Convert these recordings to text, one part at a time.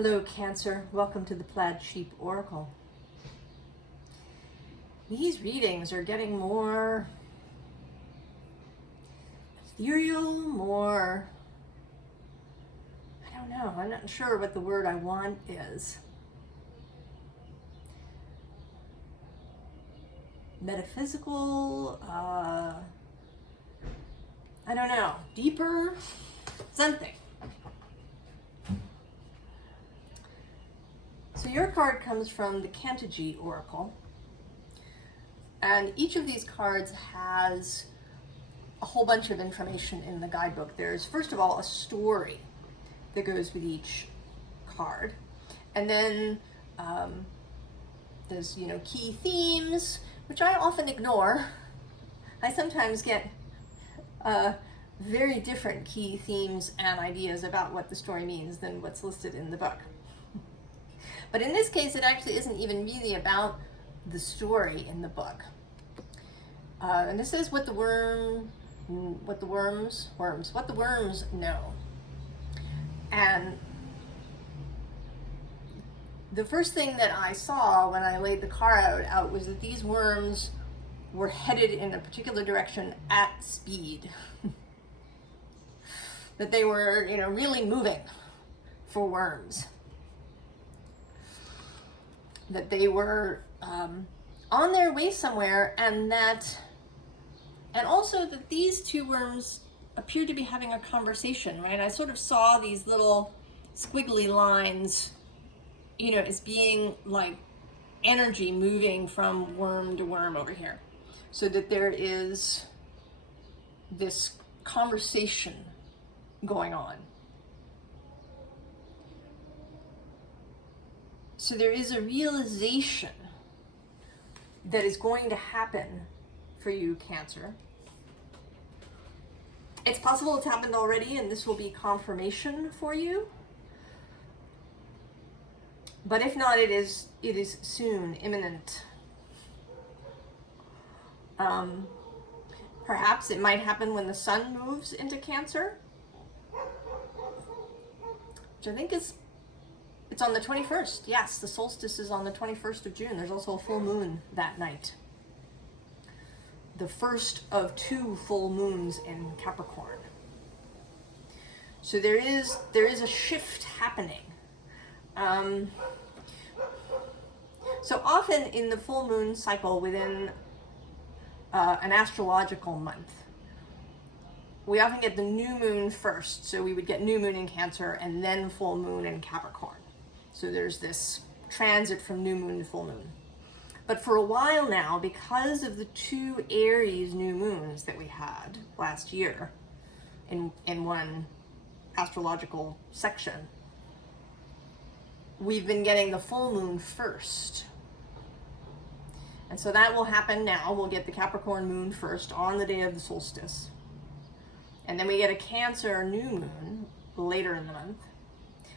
Hello, Cancer. Welcome to the Plaid Sheep Oracle. These readings are getting more ethereal, more, I don't know, I'm not sure what the word I want is. Metaphysical, I don't know, deeper, something. So your card comes from the Cantigee Oracle, and each of these cards has a whole bunch of information in the guidebook. There's, first of all, a story that goes with each card, and then there's, key themes, which I often ignore. I sometimes get very different key themes and ideas about what the story means than what's listed in the book. But in this case, it actually isn't even really about the story in the book. And this is what the worms know. And the first thing that I saw when I laid the card out was that these worms were headed in a particular direction at speed. That they were, really moving for worms. That they were on their way somewhere, and also that these two worms appeared to be having a conversation, right? I sort of saw these little squiggly lines, as being like energy moving from worm to worm over here. So that there is this conversation going on. So there is a realization that is going to happen for you, Cancer. It's possible it's happened already, and this will be confirmation for you. But if not, it is soon, imminent. Perhaps it might happen when the sun moves into Cancer, which I think it's on the 21st. Yes, the solstice is on the 21st of June. There's also a full moon that night. The first of two full moons in Capricorn. So there is a shift happening. So often in the full moon cycle within an astrological month, we often get the new moon first. So we would get new moon in Cancer and then full moon in Capricorn. So there's this transit from new moon to full moon. But for a while now, because of the two Aries new moons that we had last year in one astrological section, we've been getting the full moon first. And so that will happen now. We'll get the Capricorn moon first on the day of the solstice. And then we get a Cancer new moon later in the month.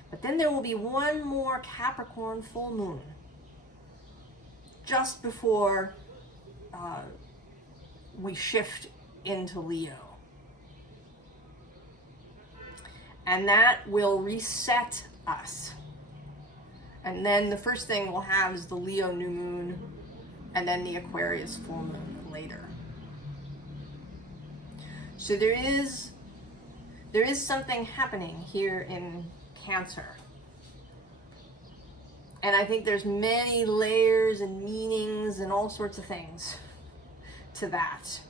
But then there will be one more Capricorn full moon just before we shift into Leo. And that will reset us. And then the first thing we'll have is the Leo new moon, and then the Aquarius full moon later. So there is something happening here in Cancer. And I think there's many layers and meanings and all sorts of things to that.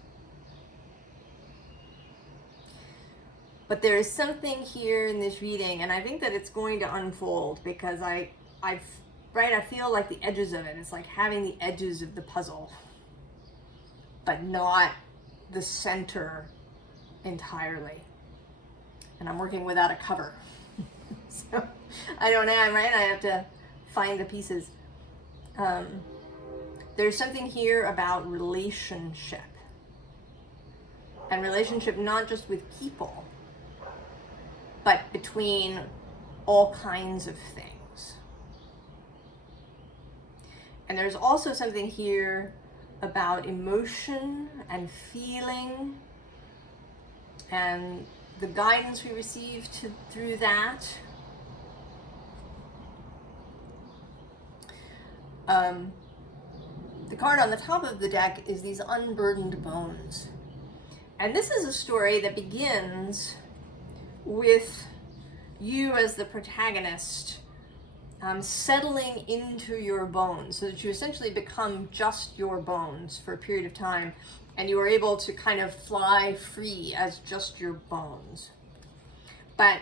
But there is something here in this reading, and I think that it's going to unfold because I feel like the edges of it. It's like having the edges of the puzzle, but not the center entirely. And I'm working without a cover. So I don't have, right? I have to find the pieces. There's something here about relationship. And relationship not just with people, but between all kinds of things. And there's also something here about emotion and feeling and the guidance we receive through that. The card on the top of the deck is these unburdened bones. And this is a story that begins with you as the protagonist settling into your bones, so that you essentially become just your bones for a period of time, and you are able to kind of fly free as just your bones. But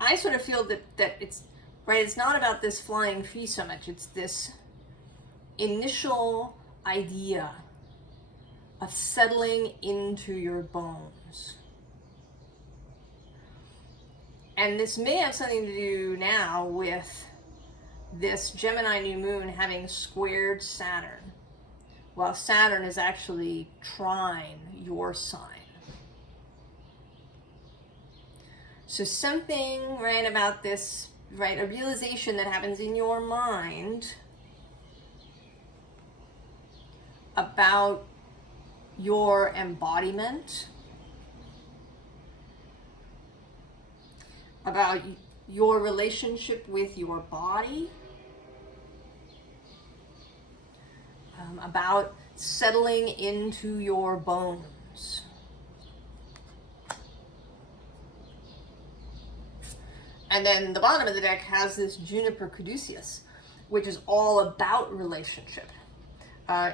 I sort of feel that it's right, it's not about this flying free so much, it's this initial idea of settling into your bones. And this may have something to do now with this Gemini new moon having squared Saturn, while Saturn is actually trine your sign. So something, right, about this, right, a realization that happens in your mind about your embodiment, about your relationship with your body, about settling into your bones. And then the bottom of the deck has this Juniper caduceus, which is all about relationship.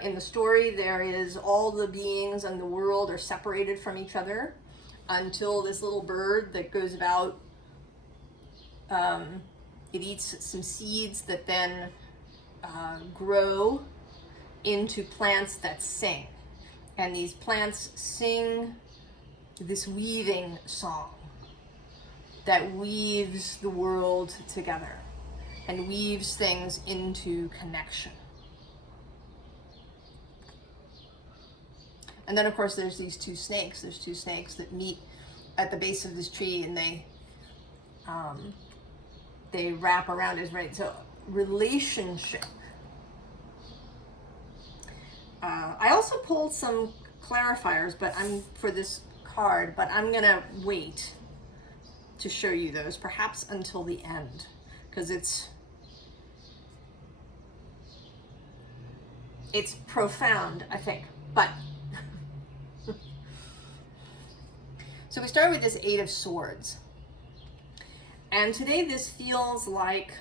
In the story, there is all the beings in the world are separated from each other until this little bird that goes about, it eats some seeds that then grow into plants that sing. And these plants sing this weaving song that weaves the world together and weaves things into connection. And then, of course, there's these two snakes. There's two snakes that meet at the base of this tree, and they wrap around it, right? So, relationship. I also pulled some clarifiers, for this card, but I'm gonna wait to show you those, perhaps until the end, because it's profound, I think. But so we start with this Eight of Swords. And today this feels like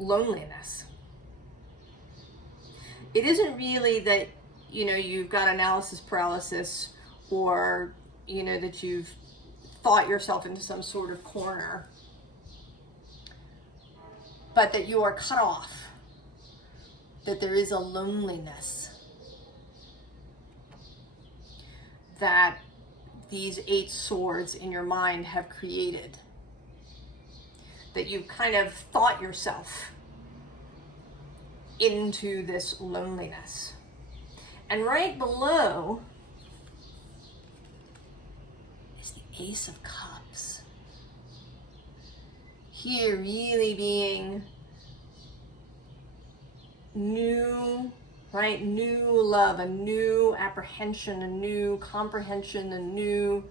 loneliness. It isn't really that, you've got analysis paralysis, or, that you've thought yourself into some sort of corner, but that you are cut off, that there is a loneliness that these 8 swords in your mind have created, that you've kind of thought yourself into this loneliness. And right below is the Ace of Cups. Here really being new, right? New love, a new apprehension, a new comprehension, a new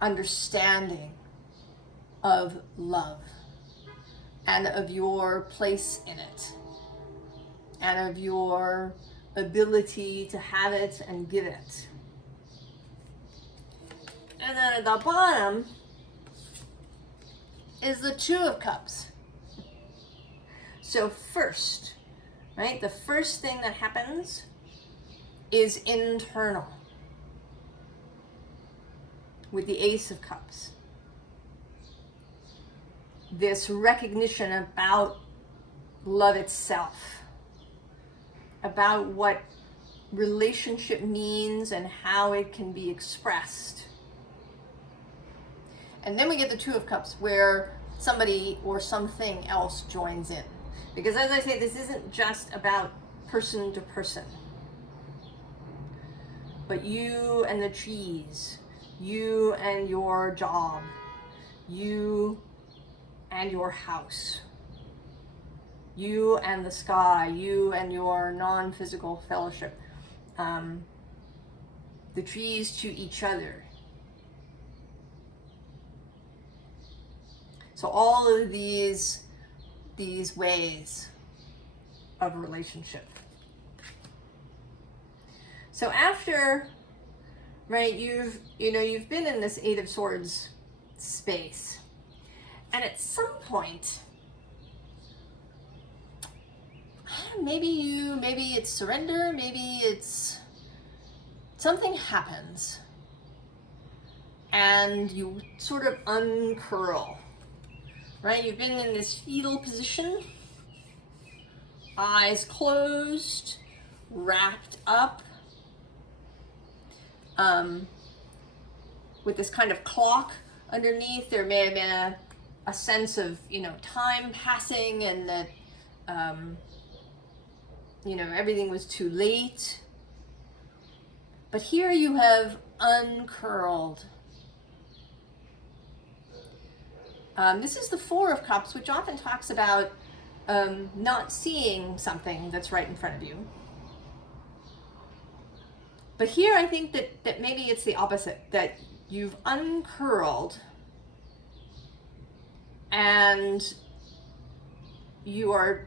understanding of love and of your place in it and of your ability to have it and give it. And then at the bottom is the Two of Cups. So first, right, the first thing that happens is internal with the Ace of Cups. This recognition about love itself, about what relationship means and how it can be expressed. And then we get the Two of Cups, where somebody or something else joins in. Because as I say, this isn't just about person to person, but you and the trees, you and your job, you and your house, you and the sky, you and your non-physical fellowship, the trees to each other. So all of these ways of relationship. So after, right, you've been in this Eight of Swords space, and at some point, maybe it's surrender, maybe it's something happens, and you sort of uncurl, right? You've been in this fetal position, eyes closed, wrapped up, with this kind of clock underneath. There may have been a sense of, time passing, and that, everything was too late. But here you have uncurled. This is the Four of Cups, which often talks about not seeing something that's right in front of you. But here I think that maybe it's the opposite, that you've uncurled and you're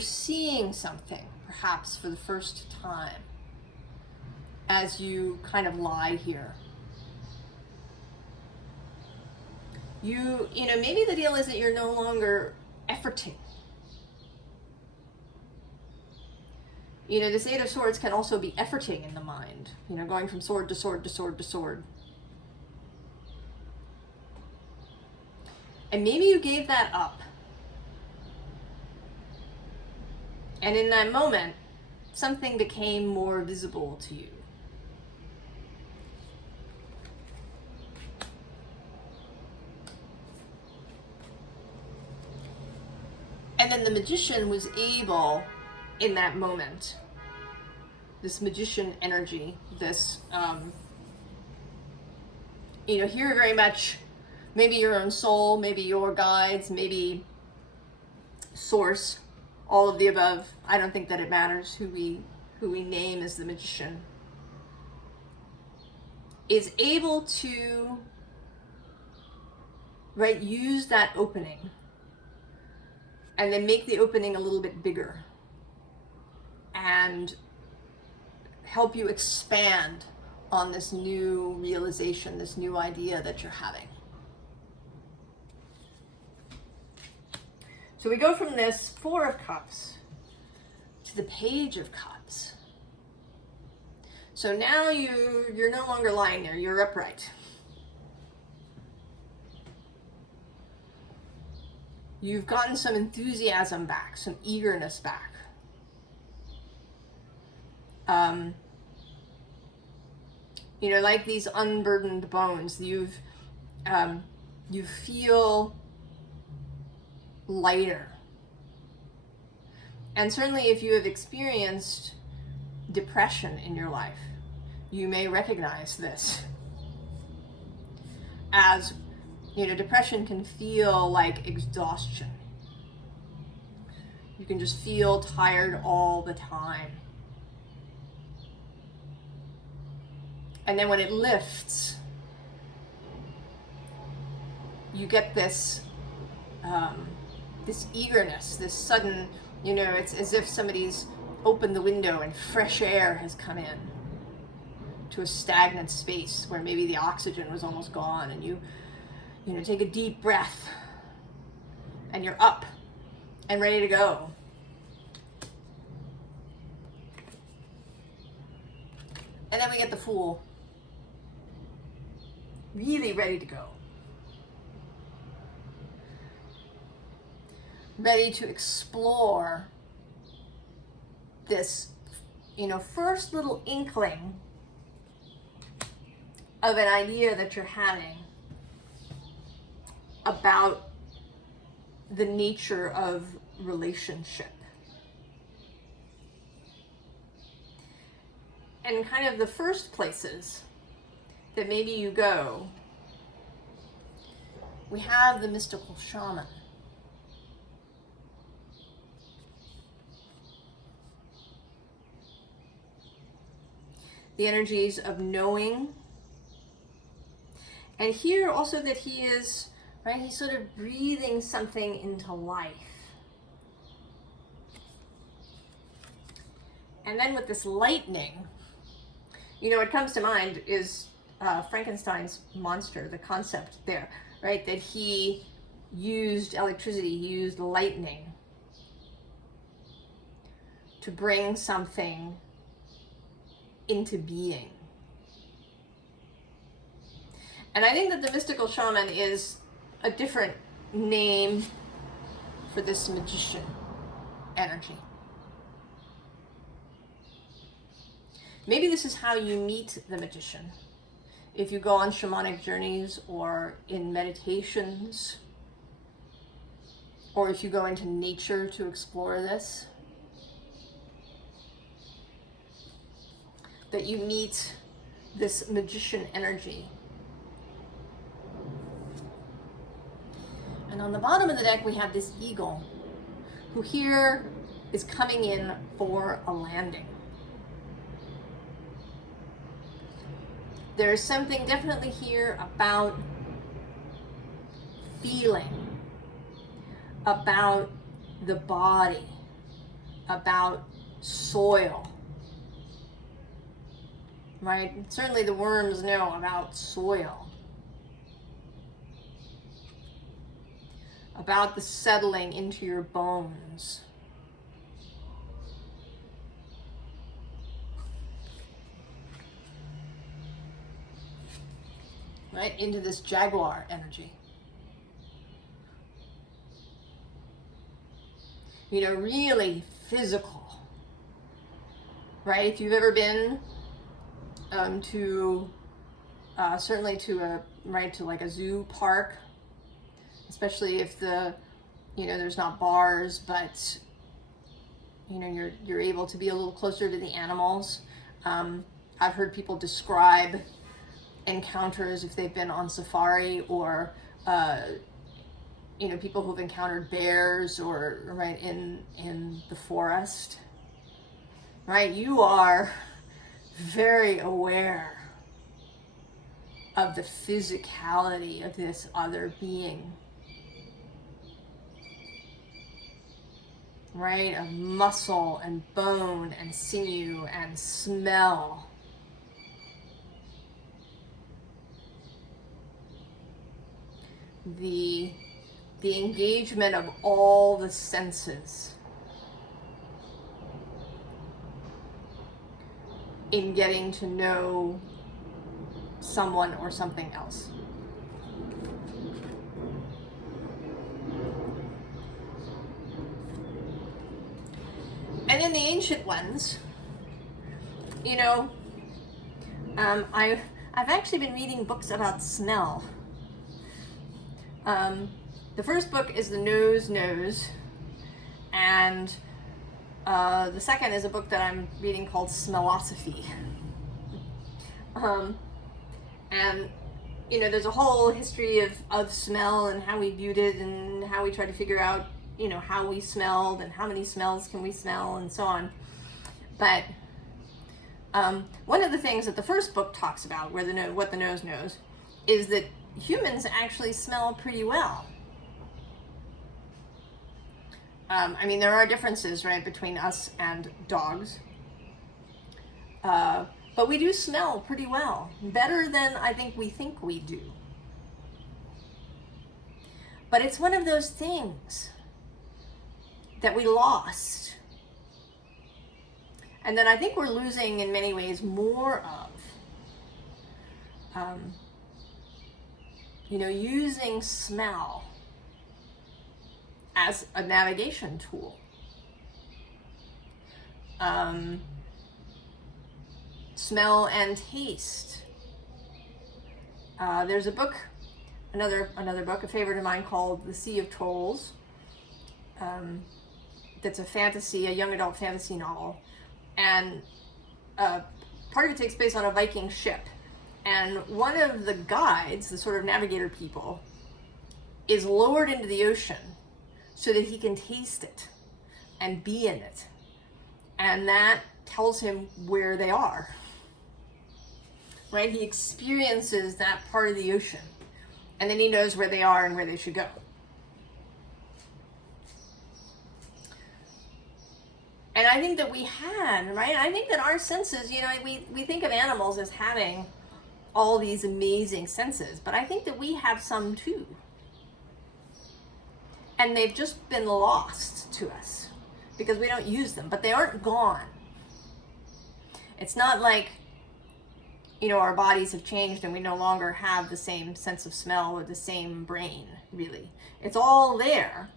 seeing something, perhaps for the first time, as you kind of lie here. Maybe the deal is that you're no longer efforting. This Eight of Swords can also be efforting in the mind, going from sword to sword to sword to sword. And maybe you gave that up. And in that moment, something became more visible to you. And then the Magician was able, in that moment, this magician energy, this, here very much, maybe your own soul, maybe your guides, maybe source, all of the above. I don't think that it matters who we name as the Magician, is able to, right, use that opening and then make the opening a little bit bigger and help you expand on this new realization, this new idea that you're having. So we go from this Four of Cups to the Page of Cups. So now you're no longer lying there, you're upright. You've gotten some enthusiasm back, some eagerness back. Like these unburdened bones, you feel lighter. And certainly if you have experienced depression in your life, you may recognize this as, depression can feel like exhaustion. You can just feel tired all the time. And then when it lifts, you get this eagerness, this sudden, it's as if somebody's opened the window and fresh air has come in to a stagnant space where maybe the oxygen was almost gone, and you take a deep breath and you're up and ready to go. And then we get the Fool. Really ready to go. Ready to explore this, first little inkling of an idea that you're having about the nature of relationship. And kind of the first places that maybe you go, we have the mystical shaman. The energies of knowing. And here also that he is, right, he's sort of breathing something into life. And then with this lightning, you know, what comes to mind is Frankenstein's monster, the concept there, right? That he used electricity, he used lightning to bring something into being. And I think that the mystical shaman is a different name for this magician energy. Maybe this is how you meet the magician. If you go on shamanic journeys or in meditations, or if you go into nature to explore this, that you meet this magician energy. And on the bottom of the deck, we have this eagle, who here is coming in for a landing. There's something definitely here about feeling, about the body, about soil, right? Certainly the worms know about soil, about the settling into your bones. Right, into this jaguar energy. You know, really physical. Right? If you've ever been certainly to like a zoo park, especially if there's not bars, but you're able to be a little closer to the animals. I've heard people describe encounters if they've been on safari, or people who've encountered bears, or right in the forest. Right, you are very aware of the physicality of this other being. Right, of muscle and bone and sinew and smell. The engagement of all the senses in getting to know someone or something else. And in the ancient ones, I've actually been reading books about smell. The first book is The Nose, and the second is a book that I'm reading called Smellosophy. And there's a whole history of smell and how we viewed it and how we tried to figure out, how we smelled and how many smells can we smell and so on. But one of the things that the first book talks about, what the nose knows, is that humans actually smell pretty well. There are differences, right, between us and dogs. But we do smell pretty well. Better than I think we do. But it's one of those things that we lost. And that I think we're losing in many ways more of. Using smell as a navigation tool. Smell and taste. There's a book, another book, a favorite of mine, called The Sea of Trolls. That's a young adult fantasy novel. And part of it takes place on a Viking ship. And one of the guides, the sort of navigator people, is lowered into the ocean so that he can taste it and be in it. And that tells him where they are. Right? He experiences that part of the ocean. And then he knows where they are and where they should go. And I think that we had, right? I think that our senses, you know, we think of animals as having all these amazing senses, but I think that we have some too. And they've just been lost to us because we don't use them, but they aren't gone. It's not like, you know, our bodies have changed and we no longer have the same sense of smell or the same brain, really. It's all there.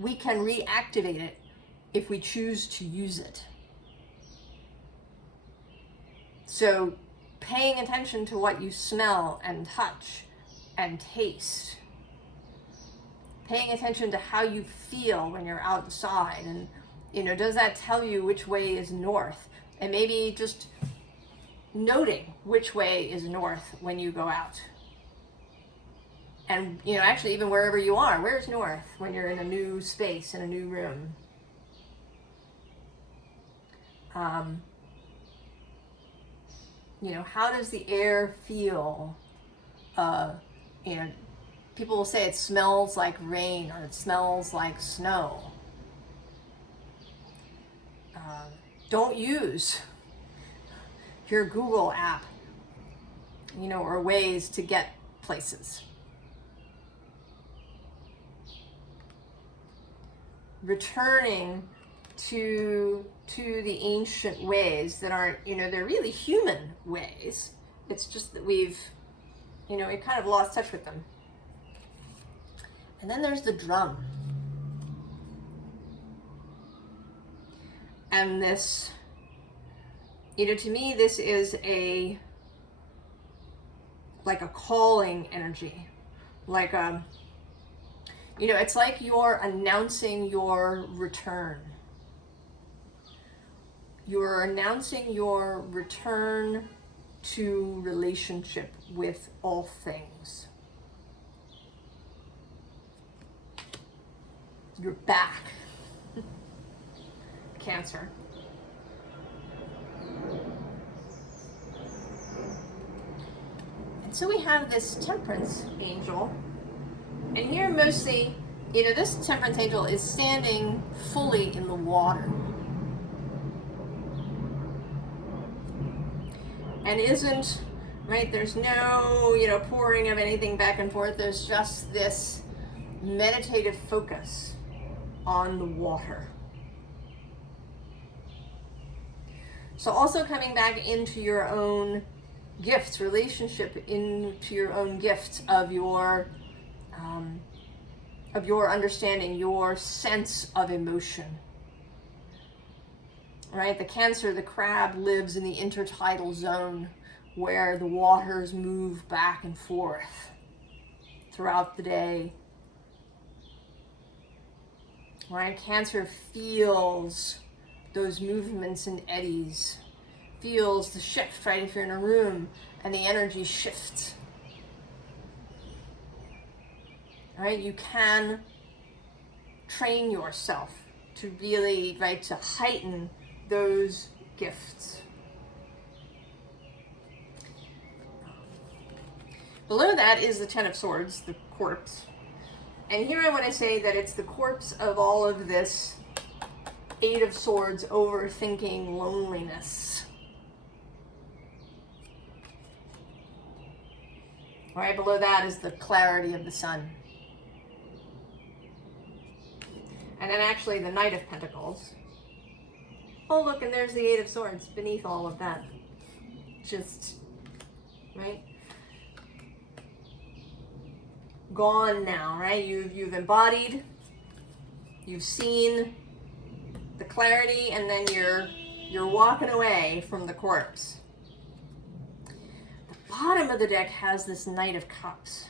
We can reactivate it if we choose to use it. So paying attention to what you smell and touch and taste, paying attention to how you feel when you're outside, and, you know, does that tell you which way is north? And maybe just noting which way is north when you go out. And, you know, actually even wherever you are, where's north when you're in a new space, in a new room? You know, how does the air feel? You know, people will say it smells like rain or it smells like snow. Don't use your Google app, you know, or ways to get places. Returning to the ancient ways that aren't, you know, they're really human ways. It's just that we've, you know, we kind of lost touch with them. And then there's the drum. And this, you know, to me, this is like a calling energy, like you know, it's like you're announcing your return. You're announcing your return to relationship with all things. You're back. Cancer. And so we have this temperance angel. And here mostly, you know, this temperance angel is standing fully in the water. And isn't, right, there's no, you know, pouring of anything back and forth. There's just this meditative focus on the water. So also coming back into your own gifts, relationship into your own gifts of your understanding, your sense of emotion. Right? The Cancer, the crab, lives in the intertidal zone where the waters move back and forth throughout the day. Right? Cancer feels those movements and eddies, feels the shift, right? If you're in a room and the energy shifts. Right? You can train yourself to really, right, to heighten those gifts. Below that is the Ten of Swords, the corpse. And here I want to say that it's the corpse of all of this Eight of Swords, overthinking, loneliness. Right below that is the clarity of the sun. And then actually the Knight of Pentacles. Oh, look, and there's the Eight of Swords beneath all of that. Just, right? Gone now, right? You've embodied, you've seen the clarity, and then you're walking away from the corpse. The bottom of the deck has this Knight of Cups.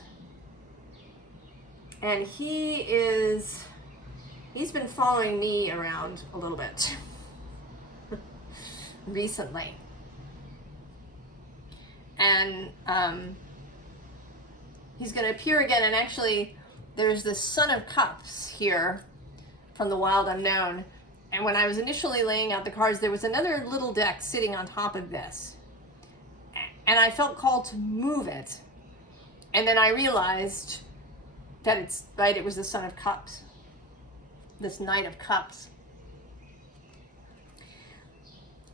And he's been following me around a little bit. Recently. And he's going to appear again, and actually there's this Son of Cups here from the Wild Unknown, and when I was initially laying out the cards, there was another little deck sitting on top of this, and I felt called to move it, and then I realized that it was the Son of Cups, this Knight of Cups.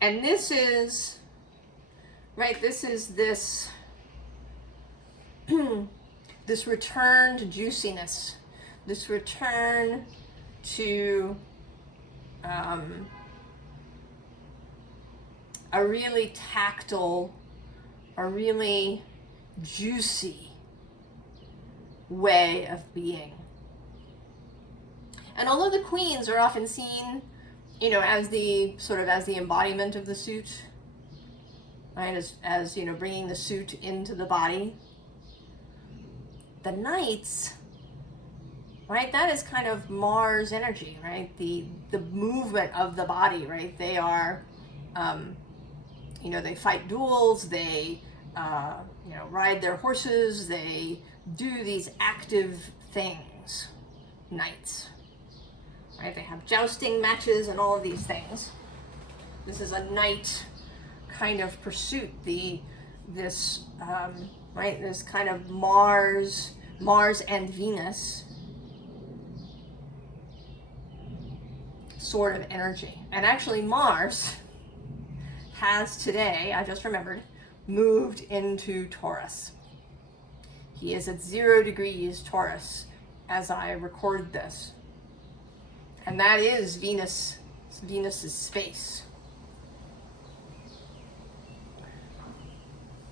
And this is, right, this is this, this return to juiciness, this return to a really tactile, a really juicy way of being. And although the queens are often seen, you know, as the sort of as the embodiment of the suit, right, as you know, bringing the suit into the body, the knights, right, that is kind of Mars energy, right, the movement of the body, right, they are, you know, they fight duels, they, you know, ride their horses, they do these active things, knights, right, they have jousting matches and all of these things. This is a knight kind of pursuit, this right, this kind of Mars and Venus sort of energy. And actually Mars has today, I just remembered, moved into Taurus. He is at 0 degrees Taurus as I record this. And that is Venus's space.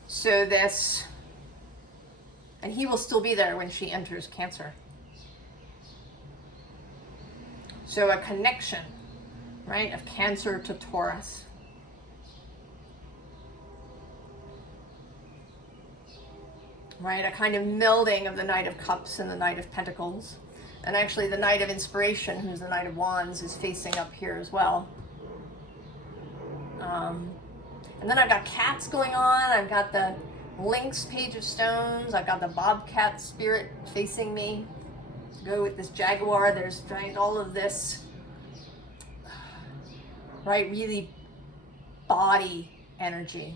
So this, and he will still be there when she enters Cancer. So a connection, right, of Cancer to Taurus. Right, a kind of melding of the Knight of Cups and the Knight of Pentacles. And actually the Knight of Inspiration, who's the Knight of Wands, is facing up here as well. And then I've got cats going on. I've got the Lynx Page of Stones. I've got the Bobcat Spirit facing me. Go with this Jaguar. There's, right, all of this, right, really body energy.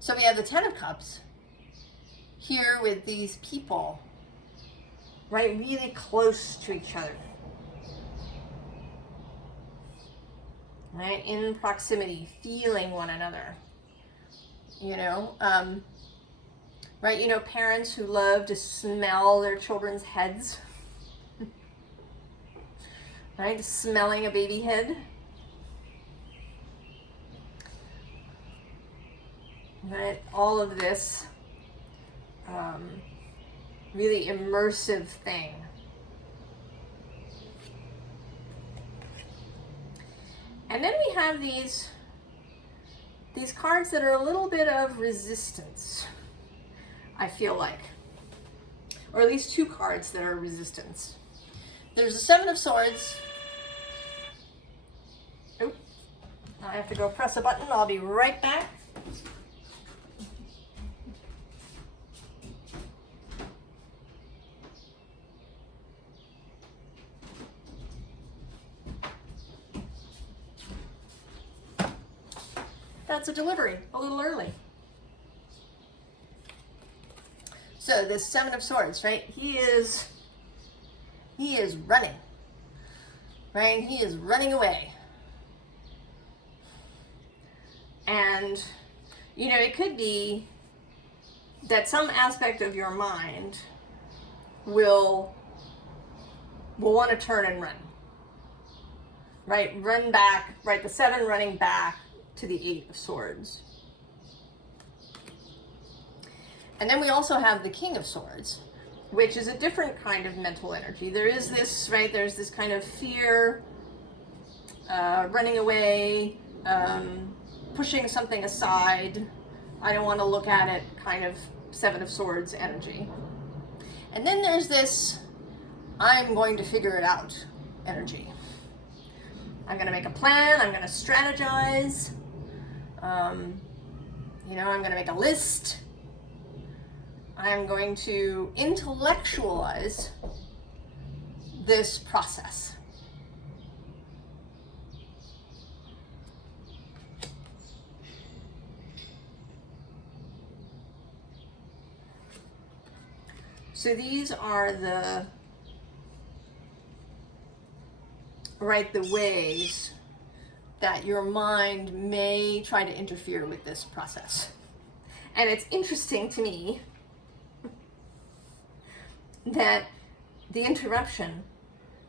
So we have the Ten of Cups here with these people, right, really close to each other, right, in proximity, feeling one another, you know, right, you know, parents who love to smell their children's heads, right, smelling a baby head. Right, all of this really immersive thing. And then we have these cards that are a little bit of resistance, I feel like. Or at least 2 cards that are resistance. There's the Seven of Swords. Oh, I have to go press a button. I'll be right back. That's a delivery, a little early. So this Seven of Swords, right? He is running, right? He is running away. And, you know, it could be that some aspect of your mind will want to turn and run, right? Run back, right? The 7 running back to the 8 of Swords. And then we also have the King of Swords, which is a different kind of mental energy. There is this, right, there's this kind of fear, running away, pushing something aside, I don't want to look at it, kind of Seven of Swords energy. And then there's this, I'm going to figure it out energy. I'm going to make a plan, I'm going to strategize, you know, I'm going to make a list. I'm going to intellectualize this process. So these are the right, the ways that your mind may try to interfere with this process. And it's interesting to me that the interruption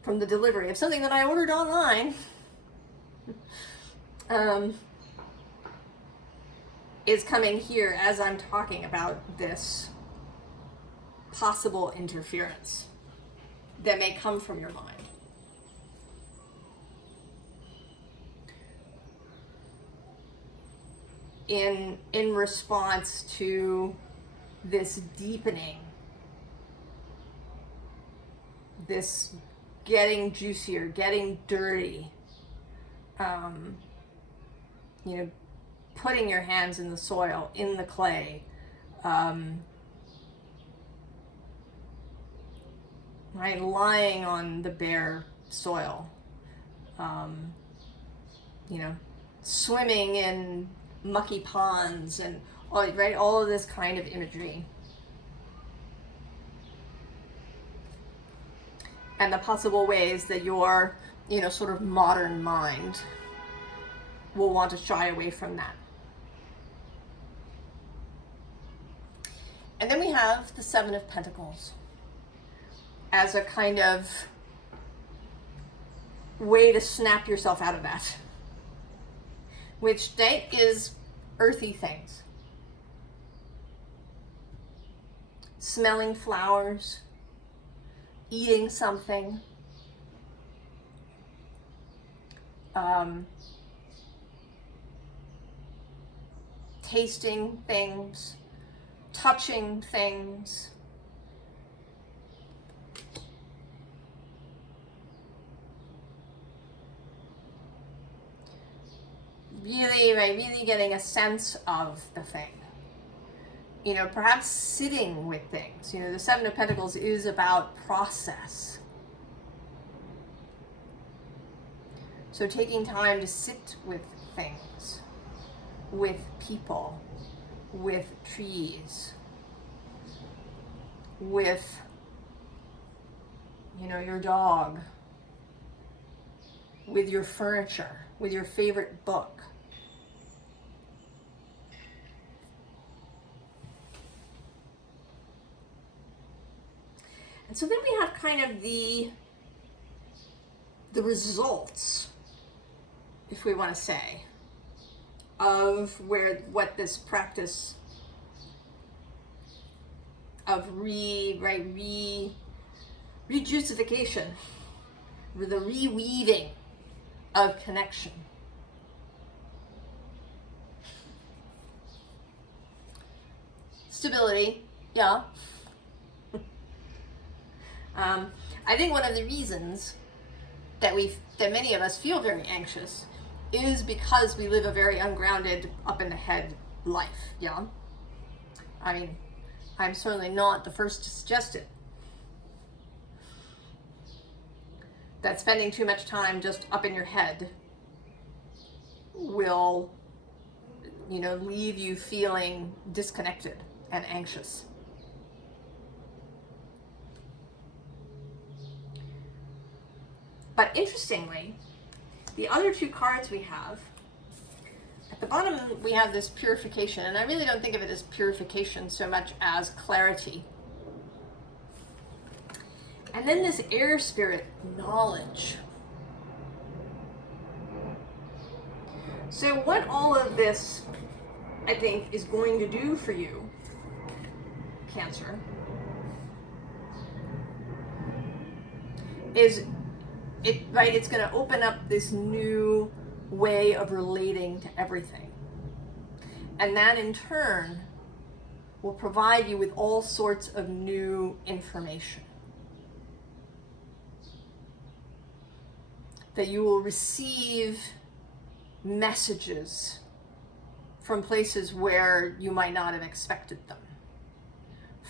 from the delivery of something that I ordered online is coming here as I'm talking about this possible interference that may come from your mind. In response to this deepening, this getting juicier, getting dirty, you know, putting your hands in the soil, in the clay, right, lying on the bare soil, you know, swimming in mucky ponds, and all of this kind of imagery. And the possible ways that your, you know, sort of modern mind will want to shy away from that. And then we have the Seven of Pentacles as a kind of way to snap yourself out of that, which is earthy things. Smelling flowers, eating something, tasting things, touching things. Really getting a sense of the thing. You know, perhaps sitting with things. You know, the Seven of Pentacles is about process. So taking time to sit with things, with people, with trees, with, you know, your dog, with your furniture, with your favorite book. And so then we have kind of the results, if we want to say, of what this practice of rejuicification, the reweaving of connection. Stability, yeah. I think one of the reasons that many of us feel very anxious is because we live a very ungrounded, up in the head life, yeah? I mean, I'm certainly not the first to suggest it. That spending too much time just up in your head will, you know, leave you feeling disconnected and anxious. But interestingly, the other two cards we have, at the bottom we have this purification, and I really don't think of it as purification so much as clarity. And then this air spirit, knowledge. So what all of this, I think, is going to do for you, Cancer, is it's going to open up this new way of relating to everything. And that in turn will provide you with all sorts of new information. That you will receive messages from places where you might not have expected them.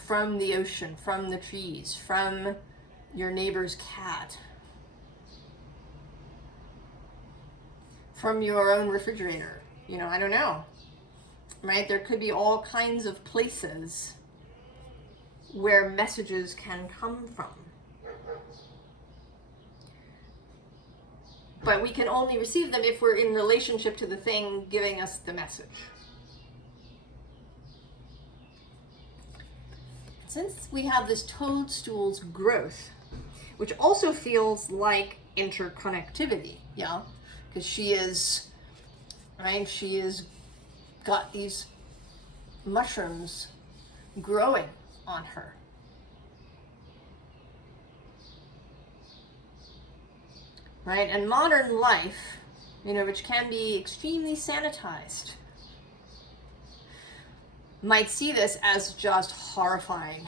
From the ocean, from the trees, from your neighbor's cat, from your own refrigerator. You know, I don't know, right? There could be all kinds of places where messages can come from. But we can only receive them if we're in relationship to the thing giving us the message. Since we have this toadstool's growth, which also feels like interconnectivity, yeah? Because she is, right? She is got these mushrooms growing on her. Right? And modern life, you know, which can be extremely sanitized, might see this as just horrifying.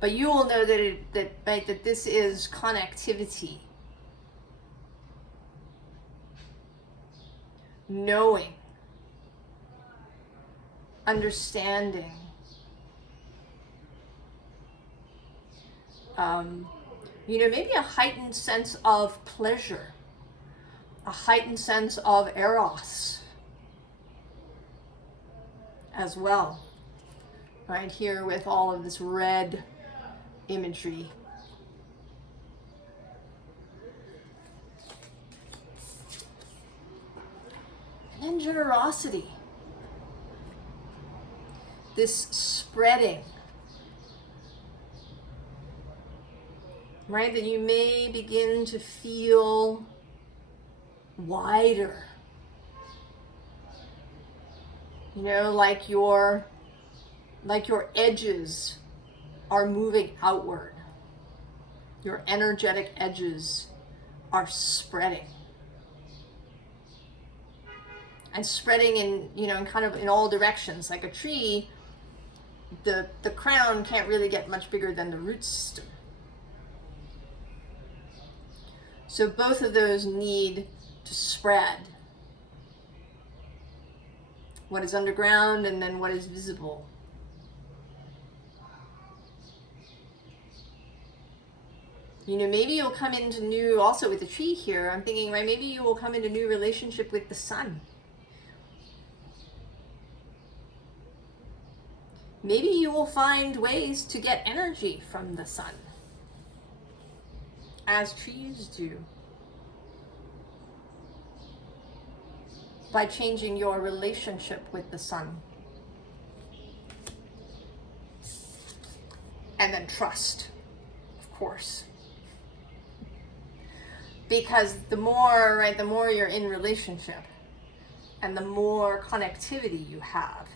But you will know that this is connectivity. Knowing, understanding, you know, maybe a heightened sense of pleasure, a heightened sense of eros as well, right here with all of this red imagery. And then generosity, this spreading, right, that you may begin to feel wider, you know, like your edges are moving outward. Your energetic edges are spreading. And spreading in, you know, in kind of in all directions. Like a tree, the crown can't really get much bigger than the root system. So both of those need to spread. What is underground and then what is visible. You know, maybe you'll come into new, also with the tree here, I'm thinking, right, maybe you will come into new relationship with the sun. Maybe you will find ways to get energy from the sun, as trees do, by changing your relationship with the sun. And then trust, of course. Because the more, right, the more you're in relationship and the more connectivity you have,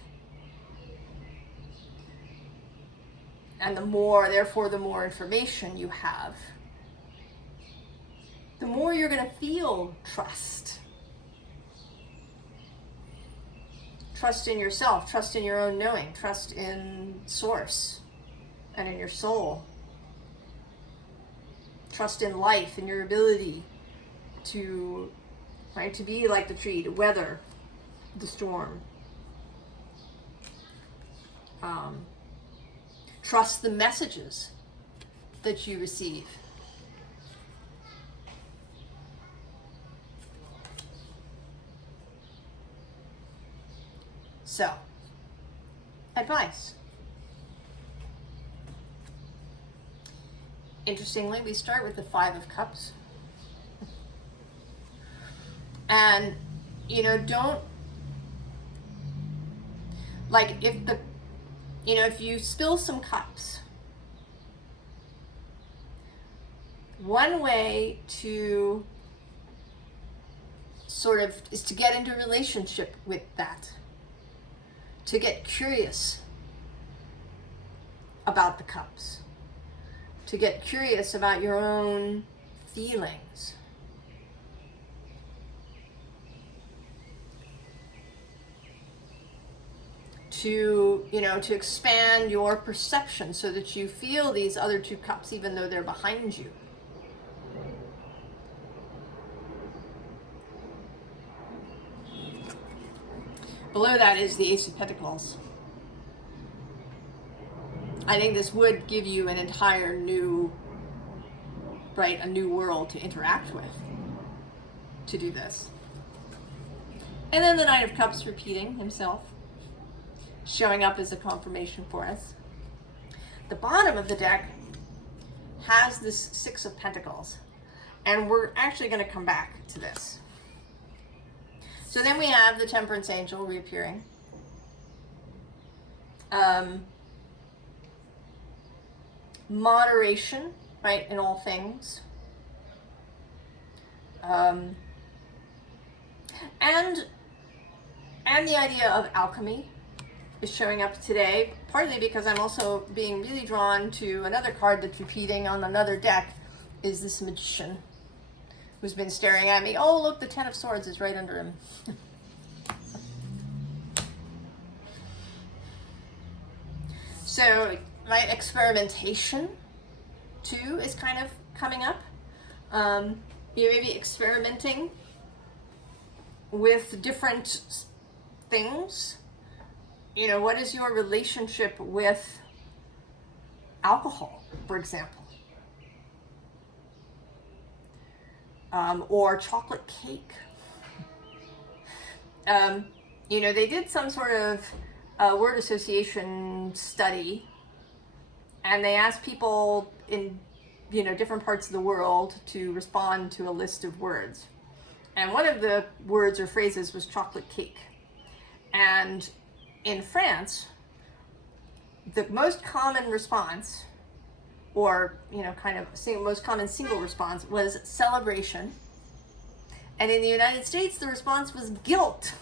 and the more, therefore, the more information you have, the more you're going to feel trust. Trust in yourself, trust in your own knowing, trust in source and in your soul. Trust in life and your ability to, right, to be like the tree, to weather the storm. Trust the messages that you receive. So, advice. Interestingly, we start with the 5 of Cups. And, you know, don't, like, if you spill some cups, one way to sort of is to get into a relationship with that, to get curious about the cups, to get curious about your own feelings. To, you know, to expand your perception so that you feel these other 2 cups even though they're behind you. Below that is the Ace of Pentacles. I think this would give you an entire new, right, a new world to interact with to do this. And then the Knight of Cups repeating himself, showing up as a confirmation for us. The bottom of the deck has this Six of Pentacles. And we're actually going to come back to this. So then we have the Temperance Angel reappearing. Moderation, right, in all things. And the idea of alchemy is showing up today, partly because I'm also being really drawn to another card that's repeating on another deck, is this Magician who's been staring at me. Oh, look, the Ten of Swords is right under him. So, my experimentation, too, is kind of coming up. You may be experimenting with different things. You know, what is your relationship with alcohol, for example? Or chocolate cake. You know, they did some sort of word association study, and they asked people in, you know, different parts of the world to respond to a list of words. And one of the words or phrases was chocolate cake. And in France, the most common response, or, you know, kind of most common single response, was celebration. And in the United States, the response was guilt.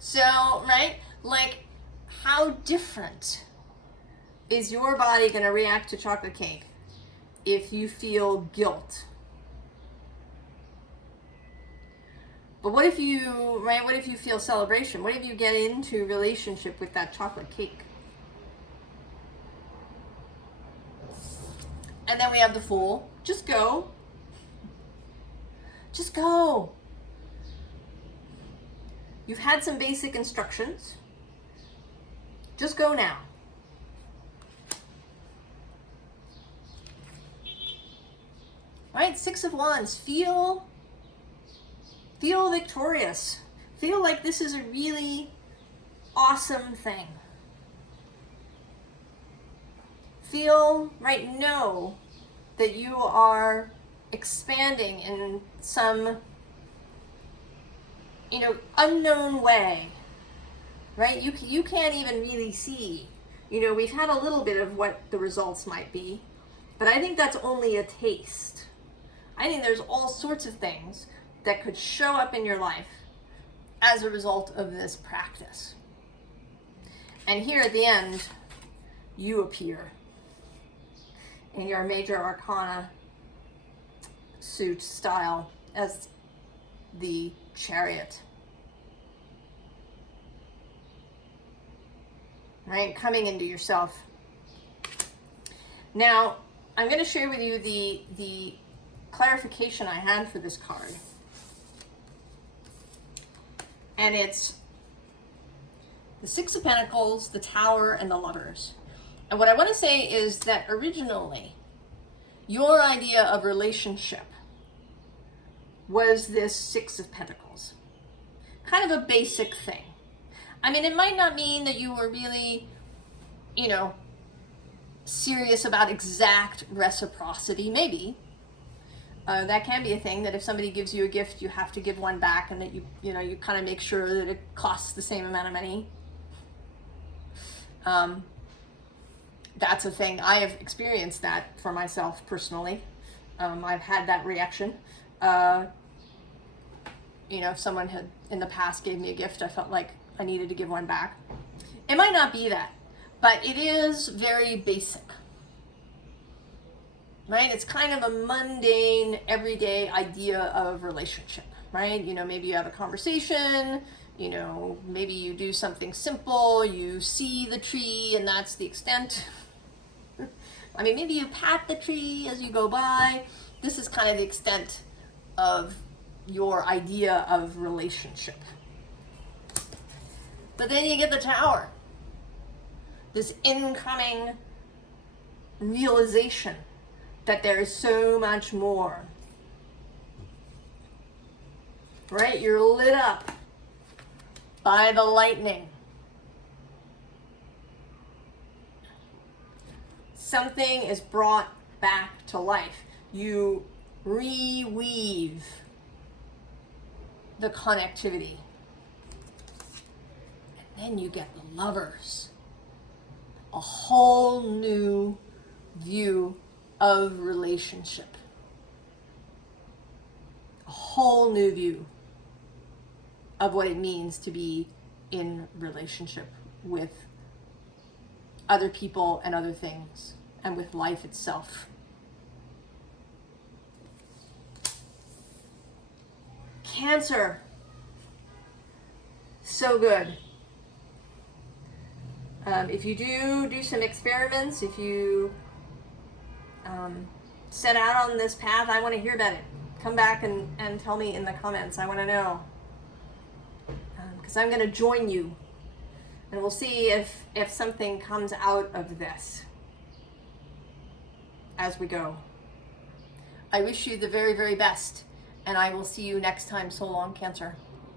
So, right, like, how different is your body going to react to chocolate cake if you feel guilt? But what if you, right, what if you feel celebration? What if you get into relationship with that chocolate cake? And then we have the Fool. Just go. Just go. You've had some basic instructions. Just go now. Right, Six of Wands. Feel victorious. Feel like this is a really awesome thing. Feel, right, know that you are expanding in some, you know, unknown way, right? You can't even really see. You know, we've had a little bit of what the results might be, but I think that's only a taste. I think there's all sorts of things that could show up in your life as a result of this practice. And here at the end, you appear in your major arcana suit style as the Chariot. Right, coming into yourself. Now, I'm going to share with you the clarification I had for this card. And it's the Six of Pentacles, the Tower, and the Lovers. And what I want to say is that originally, your idea of relationship was this Six of Pentacles. Kind of a basic thing. I mean, it might not mean that you were really, you know, serious about exact reciprocity, maybe. That can be a thing, that if somebody gives you a gift, you have to give one back, and that you know, you kind of make sure that it costs the same amount of money. That's a thing. I have experienced that for myself personally. I've had that reaction. You know, if someone had in the past gave me a gift, I felt like I needed to give one back. It might not be that, but it is very basic. Right? It's kind of a mundane, everyday idea of relationship, right? You know, maybe you have a conversation, you know, maybe you do something simple, you see the tree, and that's the extent. I mean, maybe you pat the tree as you go by. This is kind of the extent of your idea of relationship. But then you get the Tower. This incoming realization that there is so much more. Right? You're lit up by the lightning. something is brought back to life. You reweave the connectivity. And then you get the Lovers. A whole new view of relationship. A whole new view of what it means to be in relationship with other people and other things, and with life itself. Cancer. So good. If you do some experiments, if you set out on this path, I want to hear about it. Come back and tell me in the comments. I want to know. Because I'm going to join you. And we'll see if something comes out of this as we go. I wish you the very, very best. And I will see you next time. So long, Cancer.